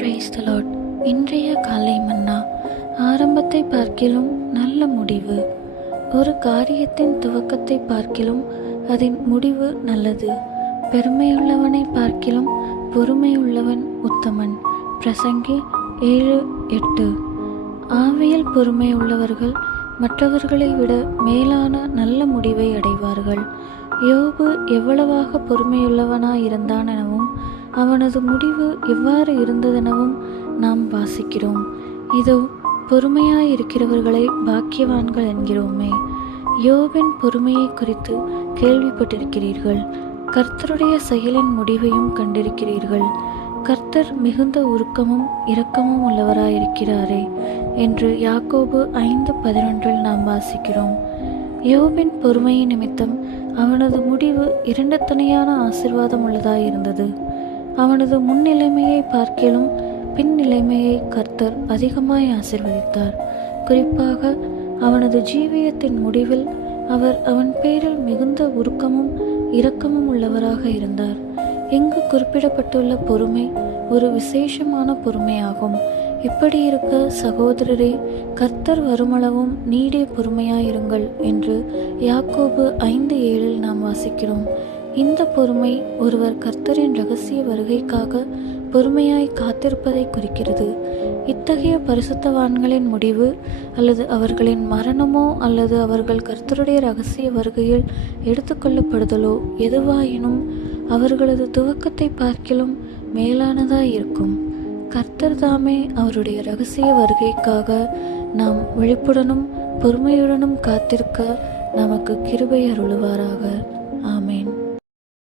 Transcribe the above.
Praise the Lord. இன்றைய காலை மன்னா. ஆரம்பத்தை பார்க்கிலும் நல்ல முடிவு. ஒரு காரியத்தின் துவக்கத்தை பார்க்கிலும் அதன் முடிவு நல்லது. பெருமையுள்ளவனை பார்க்கிலும் பொறுமையுள்ளவன் உத்தமன். பிரசங்கி 7:8. ஆவியில் பொறுமை உள்ளவர்கள் மற்றவர்களை விட மேலான நல்ல முடிவை அடைவார்கள். யோபு எவ்வளவாக பொறுமையுள்ளவனாயிருந்தான் எனவும் அவனது முடிவு எவ்வாறு இருந்ததெனவும் நாம் வாசிக்கிறோம். இதோ பொறுமையாயிருக்கிறவர்களை பாக்கியவான்கள் என்கிறோமே. யோபின் பொறுமையை குறித்து கேள்விப்பட்டிருக்கிறீர்கள். கர்த்தருடைய செயலின் முடிவையும் கண்டிருக்கிறீர்கள். கர்த்தர் மிகுந்த உருக்கமும் இரக்கமும் உள்ளவராயிருக்கிறாரே என்று யாக்கோபு 5:11 நாம் வாசிக்கிறோம். யோபின் பொறுமையின் நிமித்தம் அவனது முடிவு இரண்டத்தனையான ஆசீர்வாதம் உள்ளதாயிருந்தது. அவனது முன்னிலைமையை பார்க்கிலும் பின் நிலைமையை கர்த்தர் அதிகமாய் ஆசீர்வதித்தார். குறிப்பாக அவனது ஜீவியத்தின் முடிவில் அவர் அவன் பேரில் மிகுந்த உருக்கமும் இரக்கமும் உள்ளவராக இருந்தார். இங்கு குறிப்பிடப்பட்டுள்ள பொறுமை ஒரு விசேஷமான பொறுமையாகும். இப்படி இருக்க சகோதரரே, கர்த்தர் வருமளவும் நீடிய பொறுமையாயிருங்கள் என்று யாக்கோபு 5:7 நாம் வாசிக்கிறோம். இந்த பொறுமை ஒருவர் கர்த்தரின் இரகசிய வருகைக்காக பொறுமையாய் காத்திருப்பதை குறிக்கிறது. இத்தகைய பரிசுத்தவான்களின் முடிவு அல்லது அவர்களின் மரணமோ அல்லது அவர்கள் கர்த்தருடைய இரகசிய வருகையில் எடுத்துக்கொள்ளப்படுதலோ எதுவாயினும் அவர்களது துவக்கத்தை பார்க்கிலும் மேலானதாயிருக்கும். கர்த்தர் தாமே அவருடைய இரகசிய வருகைக்காக நாம் விழிப்புடனும் பொறுமையுடனும் காத்திருக்க நமக்கு கிருபை அருளுவாராக.